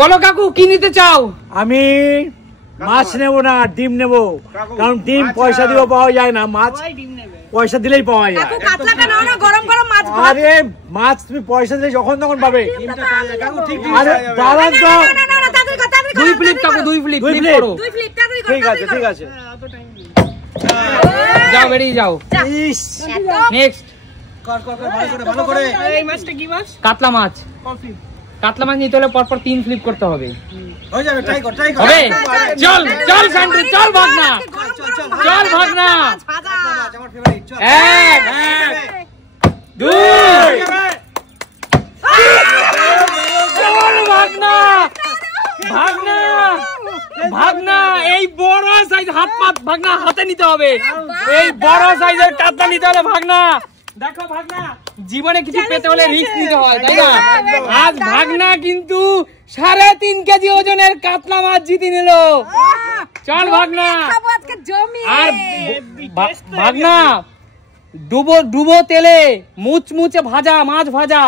বলো কাকু কি নিতে চাও? আমি মাছ নেব না, ডিম নেব, কারণ ডিম পয়সা দিয়েও পাওয়া যায় না, মাছ পয়সা দিলেই পাওয়া যায়। আরে মাছ তুমি পয়সা দিলে যখন তখন পাবে। আরে দাঁড়ান তো, 2 ফ্লিপ কাকু, 2 ফ্লিপ করো। ঠিক আছে ঠিক আছে, যাও বেরিয়ে যাও। নেক্সট ভালো করে। এই মাছটা কি মাছ? কাতলা মাছ। কাতলা মাছ নিতে হলে পরপর 3 ফ্লিপ করতে হবে। হয়ে যাবে, ট্রাই কর। হবে? চল চল শান্তি, চল ভাগনা, চল ভাগনা। আমার ফেভারিট। চল 1 2 চল ভাগনা, ভাগনা, ভাগনা। এই বড় সাইজ হাত পাত ভাগনা হাতে নিতে হবে। এই বড় সাইজের কাতলা নিতে হলে ভাগনা, দেখো ভাগনা, জীবনে কিছু পেতে হলে রিস্ক নিতে হয়, তাই না? আজ ভাগনা কিন্তু 3.5 কেজি ওজনের কাতলা মাছ জিতে নিল। চল ভাগনা। আর ভাগনা ডুবো তেলে মুচমুচে ভাজা মাছ ভাজা,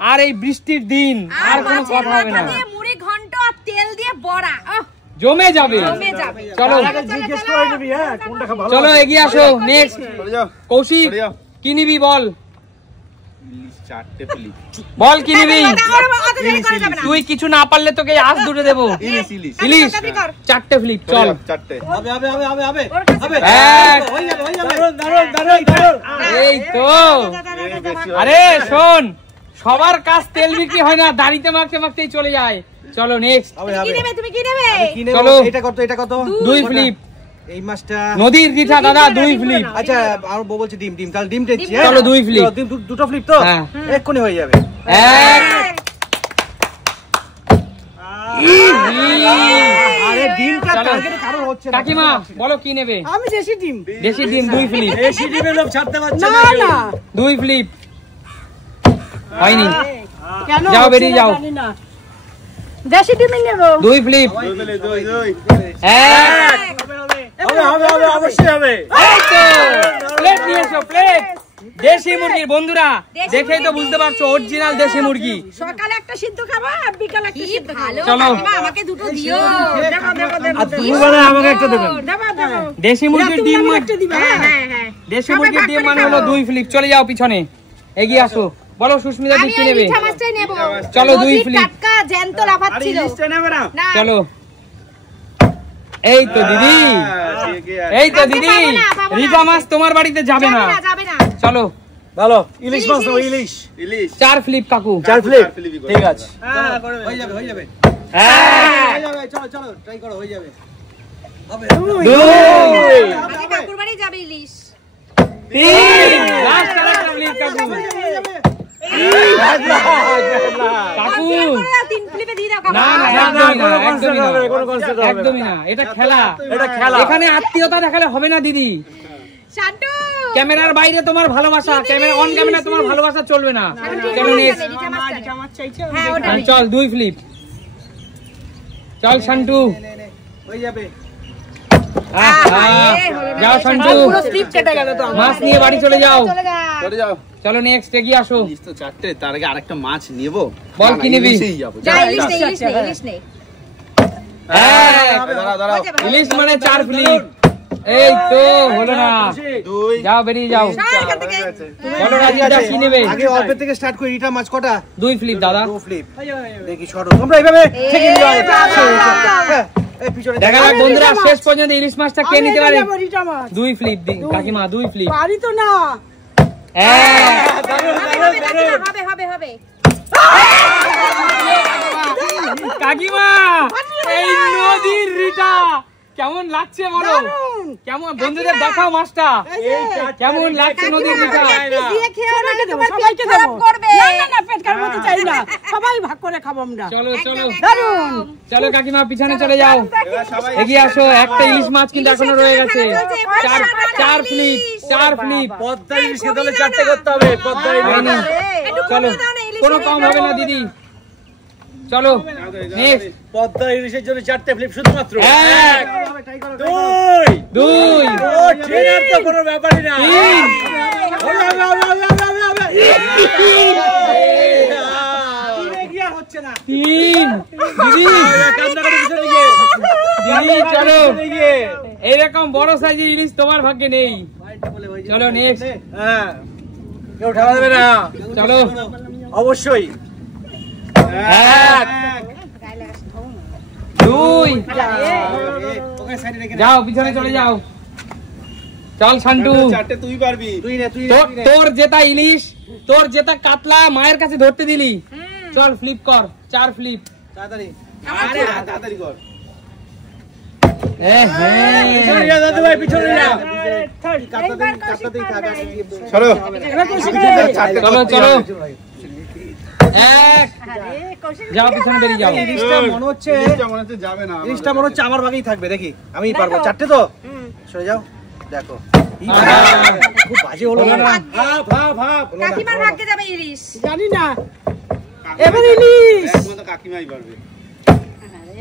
আর এই বৃষ্টির দিন আর কোনো কথা হবে না, মুড়ি ঘন্ট আর তেল দিয়ে বড়া জমে যাবে। চলো চলো এগিয়ে আসো। নেক্সট কৌশিক, কি নিবি বল? বল কি নিবি? তুই কিছু না পারলে তোকে আজ দুটো দেবো। ইলিশ 4টে ফ্লিপ। চল এই তো। আরে শোন, সবার কাজ তেল বিক্রি হয় না, দাড়িতে মাখতে মাখতেই চলে যায়। চলো নেক্সট। চলো এটা কত? 2 ফ্লিপ। এই মাছটা নদীর রিঠা দাদা, 2 ফ্লিপ। আচ্ছা আর বলছে ডিম, তাহলে ডিম টেনছি। চলো 2 ফ্লিপ। দুটো ফ্লিপ তো এক্ষুনি হয়ে যাবে। 1 আরে ডিমটা টার্গেটে কারণ হচ্ছে না। কাকিমা বলো কি নেবে? আমি দেশি ডিম। দেশি ডিম 2 ফ্লিপ। দেশি ডিমের লোক ছাড়তে পারছে না না, 2 ফ্লিপ হয়নি। কেন যাও বেরিয়ে যাও। দেশি ডিম নেব। 2 ফ্লিপ। 1 হবে, অবশ্যই হবে। এই তো প্লেট নিয়ে এসো, প্লেট। দেশি মুরগির বন্ধুরা দেখেই তো বুঝতে পারছো, অরিজিনাল দেশি মুরগি। সকালে একটা সিদ্ধ খাবা আর বিকালে একটা সিদ্ধ খাবো। চলো আমাকে দুটো দিও। আর তুমি বলে আমাকে একটা দেবেন। দেশি মুরগির ডিম একটা দিবা। হ্যাঁ দেশি মুরগির ডিম মানে হলো 2 ফ্লিপ। চলে যাও পিছনে, এগিয়ে আসো। বলো সুস্মিতা দি কি নেবে? চলো 2 ফ্লিপ। টাটকা জ্যান্ত লাফাচ্ছিল। চলো এই তো দিদি, এই তো দিদি, রিজা মাছ তোমার বাড়িতে যাবে না। চলো ভালো, ইলিশ মাছ দেবো। ইলিশ 4 ফ্লিপ কাকু। 4 ফ্লিপ, ঠিক আছে। হয়ে যাবে। চলো ট্রাই করো, হয়ে যাবে। 2 কাকুর বাড়ি যাবে ইলিশ। 3 লাস্ট আরেকটা ফ্লিপ কাকু। কাকু 3 ফ্লিপে দিয়ে দাও। না না, একদমই না, এটা খেলা। এখানে আত্মীয়তা দেখালে হবে না দিদি। শান্টু, ক্যামেরার বাইরে তোমার ভালোবাসা, ক্যামেরা অন ক্যামেরা তোমার ভালোবাসা চলবে না। চলো নেক্সট। চল 2 ফ্লিপ। চল শান্টু, হয়ে যাবে। যাও শান্টু, মাছ নিয়ে বাড়ি চলে যাও। চলো নেক্সট এগিয়ে আসো। তো 4টে, তার আগে আরেকটা মাছ নিব। বল কি নিবি? ইলিশ নেই। ইলিশ মানে 4 ফ্লিপ। এই তো হলো না, যাও বেরিয়ে যাও। বলো রাজিদা কি নেবে? আগে অল্প থেকে স্টার্ট করি। এটা মাছ কটা? 2 ফ্লিপ দাদা। 2 ফ্লিপ। দেখি সরো তোমরা এইভাবে ঠিক এনজয়। এই পিছনে দেখা যাক বন্ধুরা, শেষ পর্যন্ত ইলিশ মাছটা কে নিতে পারে। 2 ফ্লিপ দিন কাকিমা, 2 ফ্লিপ। পারি তো না। হবে। কাকিমা এই নদীর রিটা কেমন লাগছে বলো? কেমন বন্ধুদের দেখাও মাছটা, কেমন লাগছে নদীর রিটা? সবাইকে দেব। না পেট খারাপ হতে চাই না, সবাই ভাগ করে খাবো আমরা। চলো দারুন। চলো কাকিমা পিছনে চলে যাও, এগিয়ে আসো। একটা ইলিশ মাছ কিন্তু এখনো রয়ে গেছে। 4 ফ্লিপ। পদ্মা ইলিশকে তাহলে 4টে করতে হবে। পদ্মা ইলিশ চলো, কোনো কম হবে না দিদি। চলো নেক্সট। পদ্মা ইলিশের জন্য 4টে ফ্লিপ শুধুমাত্র। 1 2 ট্রেনের তো কোনো ব্যাপারই না। 3 হচ্ছে না। তিন দিদি দিদি চলো এইরকম বড় সাইজের ইলিশ তোমার ভাগ্যে নেই। চলো নেক্সট। হ্যাঁ কেউ ঠেলা দেবে না, চলো অবশ্যই। এক দুই যাও পিছনে চলে যাও। চল শান্টু চারটে তুই পারবি। তুই নে তুই তোর জেতা ইলিশ, তোর জেতা কাতলা মায়ের কাছে ধরতে দিলি। চল ফ্লিপ কর, 4 ফ্লিপ তাড়াতাড়ি। আরে তাড়াতাড়ি কর। পিছনে যা দাদু ভাই, পিছনে যা। কাটাতেই থাক। চলো চলো চলো এক যাও পিছনে বেরিয়ে যাও। ইলিশটা মনে হচ্ছে যাবে না। ইলিশটা মনে হচ্ছে আমার ভাগেই থাকবে, দেখি আমি পারবো। চারটে তো সরে যাও, দেখো খুব বাজে হলো না। ভাব ভাব ভাব। কাকিমার ভাগ্যে যাবে ইলিশ। জানি না এবার ইলিশ একমাত্র কাকিমাই পারবে।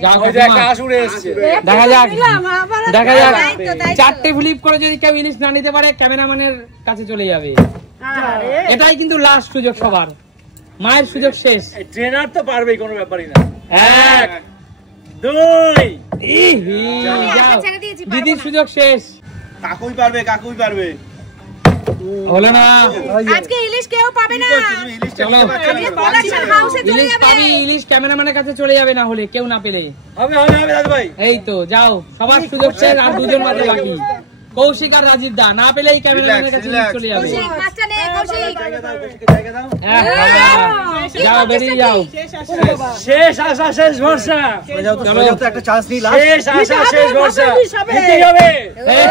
যাও ওই যে একটা আশ উড়ে এসছে। দেখা যাক দেখা যাক। তাই তো, তাই তো। 4টে ফ্লিপ করে যদি কেউ ইলিশ না নিতে পারে ক্যামেরাম্যানের কাছে চলে যাবে। এটাই কিন্তু লাস্ট সুযোগ সবার, মায়ের সুযোগ শেষ। ট্রেনার তো পারবেই, কোনো ব্যাপারই না। 1 2 ইহি, আমি আশা যাও ছেড়ে দিয়েছি, পারবো দিদির না। সুযোগ শেষ। কাকুই পারবে, কাকুই পারবে। হলো না। আজকে ইলিশ কেউ পাবে না। তুমি ইলিশটা চলো। নিতে পারছো না। আজকে প্রোডাকশন হাউসে চলে ইলিশ যাবে। পাবি, ইলিশ ক্যামেরাম্যানের কাছে চলে যাবে না হলে, কেউ না পেলে। হবে হবে হবে দাদু ভাই। এই তো যাও, সবার সুযোগ শেষ, আর দুজন মাত্র বাকি, কৌশিক আর রাজীব দা। না পেলেই ক্যামেরাম্যানের কাছে Relax, চলে যাবে। কৌশিক মাছটা নে, কৌশিক। জায়গা দাও, কৌশিককে জায়গা দাও। যাও বেরিয়ে যাও। শেষ আশা শেষ ভরসা। সরে যাও তো, চলো। সরে যাও তো, একটা চান্স নিই লাস্ট। শেষ আশা শেষ ভরসা। ইলিশ হবে। নিতেই হবে। এই,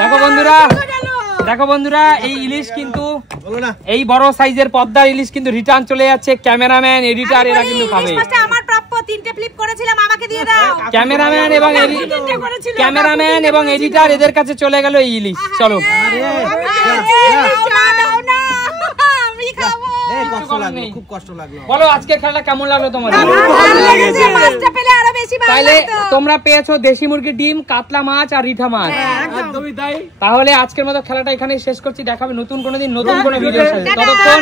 দেখো বন্ধুরা, দেখো বন্ধুরা, এই ইলিশ কিন্তু, বলো না। এই বড় সাইজের পদ্মার ইলিশ কিন্তু রিটার্ন চলে যাচ্ছে। ক্যামেরাম্যান, এডিটর এরা কিন্তু খাবে। ইলিশ মাছটা আমার প্রাপ্য, 3টে ফ্লিপ করেছিলাম, আমাকে দিয়ে দাও। ক্যামেরাম্যান এবং ক্যামেরাম্যান এবং এডিটর এদের কাছে চলে গেল এই ইলিশ। চলো আরে, দাও না, আমি খাবো। কষ্ট লাগলো, খুব কষ্ট লাগলো। বলো আজকে খেলাটা কেমন লাগলো তোমাদের? ভালো লেগেছে, মাছটা পেলে আরো বেশি ভালো তাইলে লাগতো। তোমরা পেয়েছো দেশি মুরগির ডিম, কাতলা মাছ আর রিঠা মাছ। একদমই তাই। তাহলে আজকের মতো খেলাটা এখানে শেষ করছি। দেখাবে নতুন কোনো দিন নতুন কোনো ভিডিওর সাথে। ততক্ষণ